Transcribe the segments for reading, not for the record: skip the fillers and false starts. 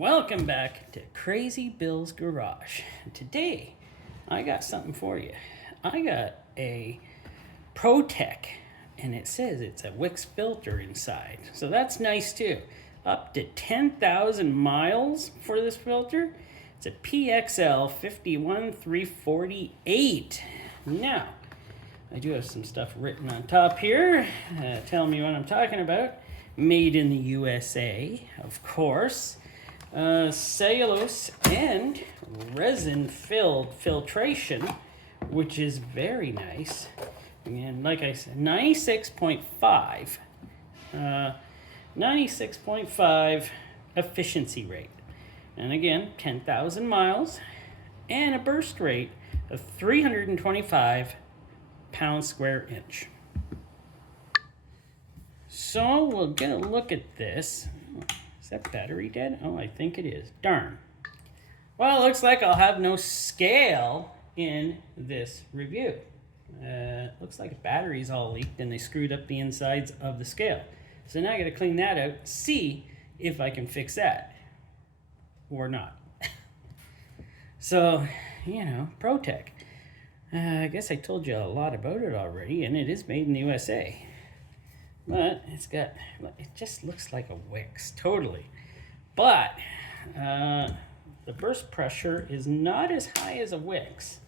Welcome back to Crazy Bill's Garage. Today, I got something for you. I got a Protec, and it says it's a Wix filter inside. So that's nice too. Up to 10,000 miles for this filter. It's a PXL 51348. Now, I do have some stuff written on top here. Telling me what I'm talking about. Made in the USA, of course. Cellulose and resin filled filtration, which is very nice. And like I said, 96.5 efficiency rate. And again, 10,000 miles and a burst rate of 325 pounds square inch. So we'll get a look at this. Is that battery dead? Oh, I think it is. Darn. Well, it looks like I'll have no scale in this review. Looks like the battery's all leaked and they screwed up the insides of the scale. So now I gotta clean that out, see if I can fix that or not. So, Protec. I guess I told you a lot about it already, and it is made in the USA. But it just looks like a Wix, totally. But the burst pressure is not as high as a Wix.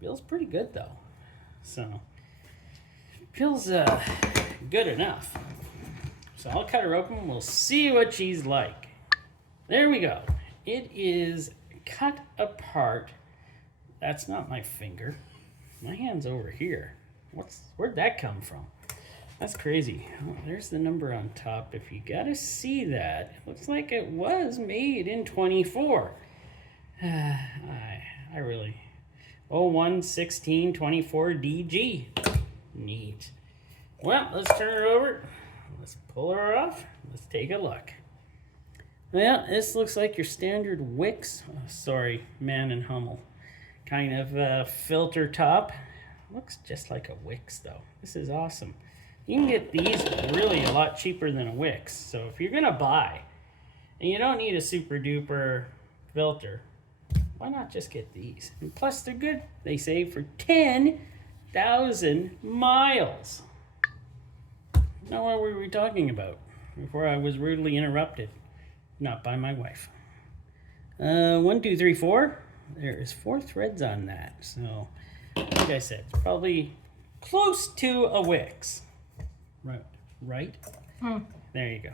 Feels pretty good though. So, feels good enough. So I'll cut her open, we'll see what she's like. There we go. It is cut apart. That's not my finger. My hand's over here. Where'd that come from? That's crazy. Oh, there's the number on top. If you gotta see that, it looks like it was made in 24. I really 011624DG. Neat. Well, let's turn her over. Let's pull her off. Let's take a look. Well, this looks like your standard Wix. Mann+Hummel kind of filter top. Looks just like a Wix though. This is awesome. You can get these really a lot cheaper than a Wix. So if you're gonna buy, and you don't need a super duper filter, why not just get these? And plus they're good, they say, for 10,000 miles. Now what were we talking about before I was rudely interrupted? Not by my wife. 1, 2, 3, 4. There is 4 threads on that. So, like I said, it's probably close to a Wix. Right? There you go.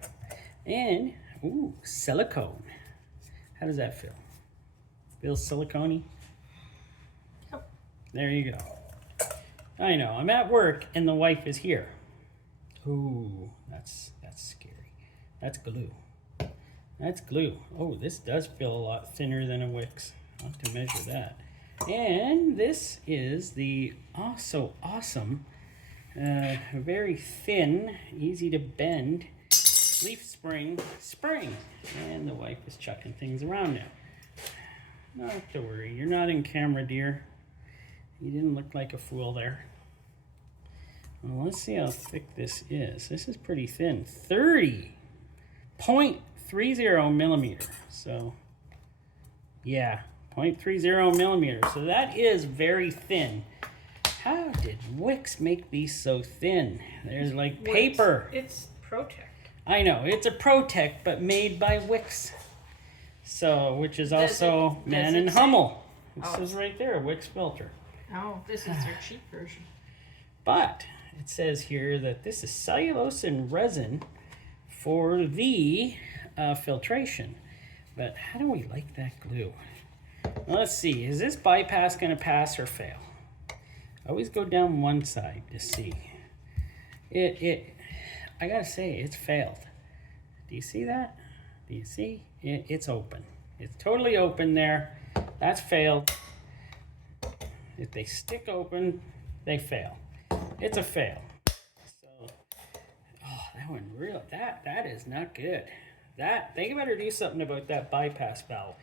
And, silicone. How does that feel? Feels silicone-y? Yep. There you go. I know, I'm at work and the wife is here. Ooh, that's scary. That's glue. That's glue. Oh, this does feel a lot thinner than a Wix. I'll have to measure that. And this is the awesome, very thin, easy to bend leaf spring. And the wife is chucking things around now. Not to worry, you're not in camera, dear. You didn't look like a fool there. Well, let's see how thick this is. This is pretty thin. 30.30 millimeter. So, yeah, 0.30 millimeter. So that is very thin. How did Wix make these so thin? There's like paper. It's Protec. I know, it's a Protec, but made by Wix. So, which is also Mann+Hummel. It says right there, a Wix filter. Oh, this is their cheap version. But it says here that this is cellulose and resin for the filtration. But how do we like that glue? Well, let's see. Is this bypass going to pass or fail? I always go down one side to see. I gotta say, it's failed. Do you see that? Do you see? It's open. It's totally open there. That's failed. If they stick open, they fail. It's a fail. So, that one really, that is not good. They better do something about that bypass valve,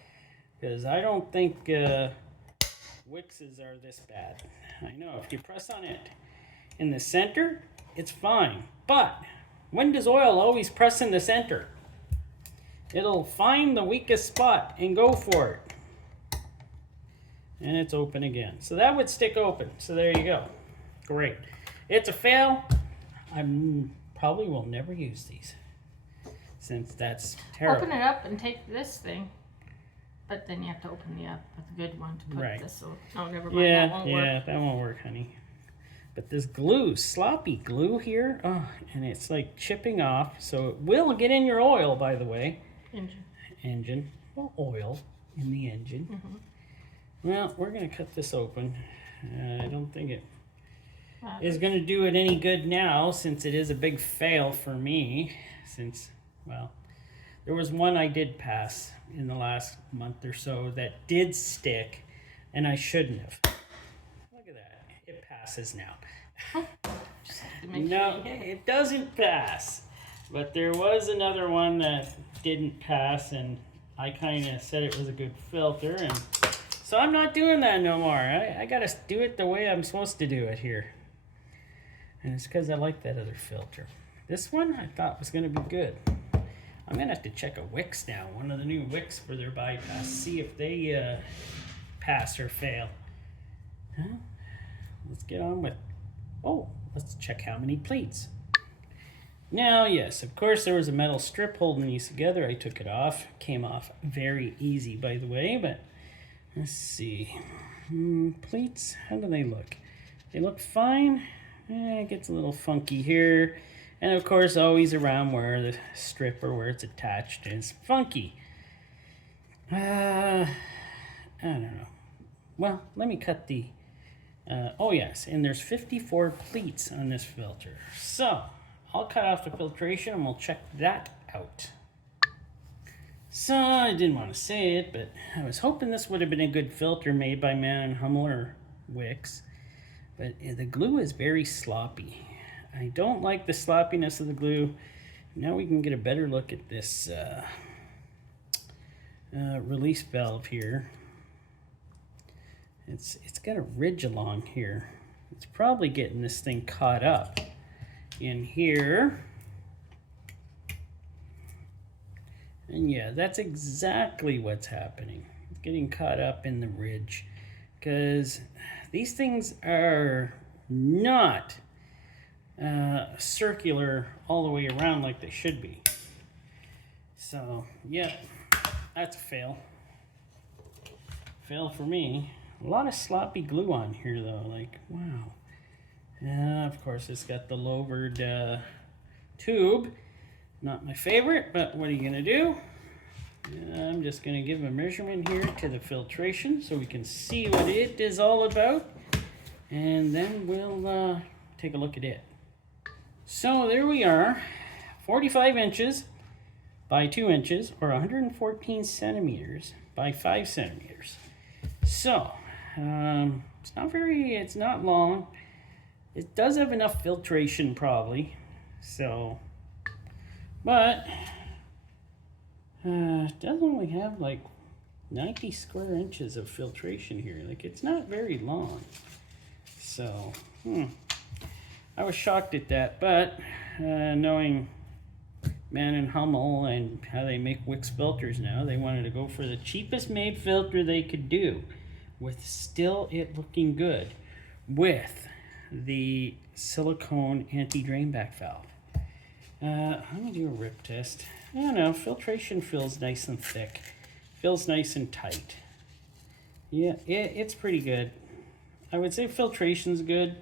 because I don't think Wixes are this bad. I know, if you press on it in the center, it's fine. But when does oil always press in the center? It'll find the weakest spot and go for it. And it's open again. So that would stick open. So there you go. Great. It's a fail. I probably will never use these, since that's terrible. Open it up and take this thing. But then you have to open the good one to put this. So, oh, never mind. Yeah, that won't work. Yeah, that won't work, honey. But this glue, sloppy glue here, oh, and it's like chipping off. So it will get in your oil, by the way. Engine. Well, oil in the engine. Well, we're going to cut this open. I don't think it is going to do it any good now, since it is a big fail for me. Since, well, there was one I did pass in the last month or so that did stick, and I shouldn't have. Look at that. It passes now. No, it doesn't pass. But there was another one that didn't pass, and I kind of said it was a good filter, and so I'm not doing that no more. I got to do it the way I'm supposed to do it here. And it's because I like that other filter. This one I thought was going to be good. I'm going to have to check a Wix now, one of the new Wix for their bypass, see if they pass or fail. Huh? Let's get on with, let's check how many pleats. Now, yes, of course there was a metal strip holding these together. I took it off. Came off very easy, by the way, but let's see. Pleats, how do they look? They look fine. It gets a little funky here. And of course, always around where the strip or where it's attached is funky. I don't know. Well, let me cut the... oh yes, and there's 54 pleats on this filter. So, I'll cut off the filtration and we'll check that out. So, I didn't want to say it, but I was hoping this would have been a good filter made by Mann+Hummel or Wix. But the glue is very sloppy. I don't like the sloppiness of the glue. Now we can get a better look at this release valve here. It's got a ridge along here. It's probably getting this thing caught up in here. And yeah, that's exactly what's happening. It's getting caught up in the ridge, because these things are not circular all the way around like they should be. So yeah, that's a fail. Fail for me. A lot of sloppy glue on here though, like wow. Of course it's got the lowered tube. Not my favorite, but what are you gonna do? I'm just gonna give a measurement here to the filtration so we can see what it is all about, and then we'll take a look at it. So there we are, 45 inches by 2 inches, or 114 centimeters by 5 centimeters. So, it's not long. It does have enough filtration probably, so, but it does only have like 90 square inches of filtration here. Like, it's not very long. So, I was shocked at that, but knowing Mann+Hummel and how they make Wix filters now, they wanted to go for the cheapest made filter they could do, with still it looking good, with the silicone anti-drain back valve. I'm gonna do a rip test. I don't know, filtration feels nice and thick, feels nice and tight. Yeah, it's pretty good. I would say filtration's good.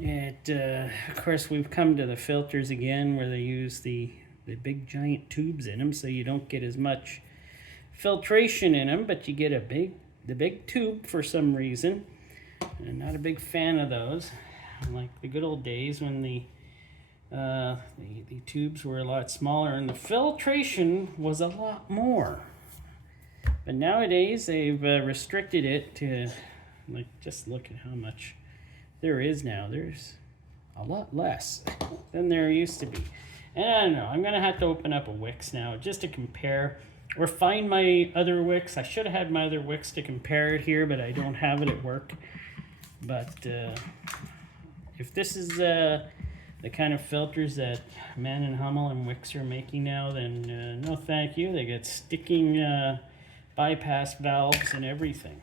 Of course, we've come to the filters again where they use the big giant tubes in them, so you don't get as much filtration in them, but you get the big tube for some reason. I'm not a big fan of those. Like the good old days when the tubes were a lot smaller and the filtration was a lot more. But nowadays they've restricted it to, like, just look at how much there is now. There's a lot less than there used to be. And I don't know, I'm gonna have to open up a Wix now just to compare, or find my other Wix. I should have had my other Wix to compare it here, but I don't have it at work. But if this is the kind of filters that Mann+Hummel and Wix are making now, then no thank you. They get sticking bypass valves and everything.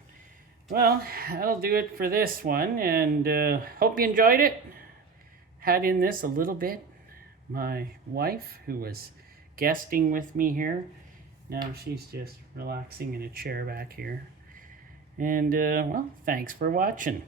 Well, that'll do it for this one, and hope you enjoyed it. Had in this a little bit. My wife, who was guesting with me here, now she's just relaxing in a chair back here. And, well, thanks for watching.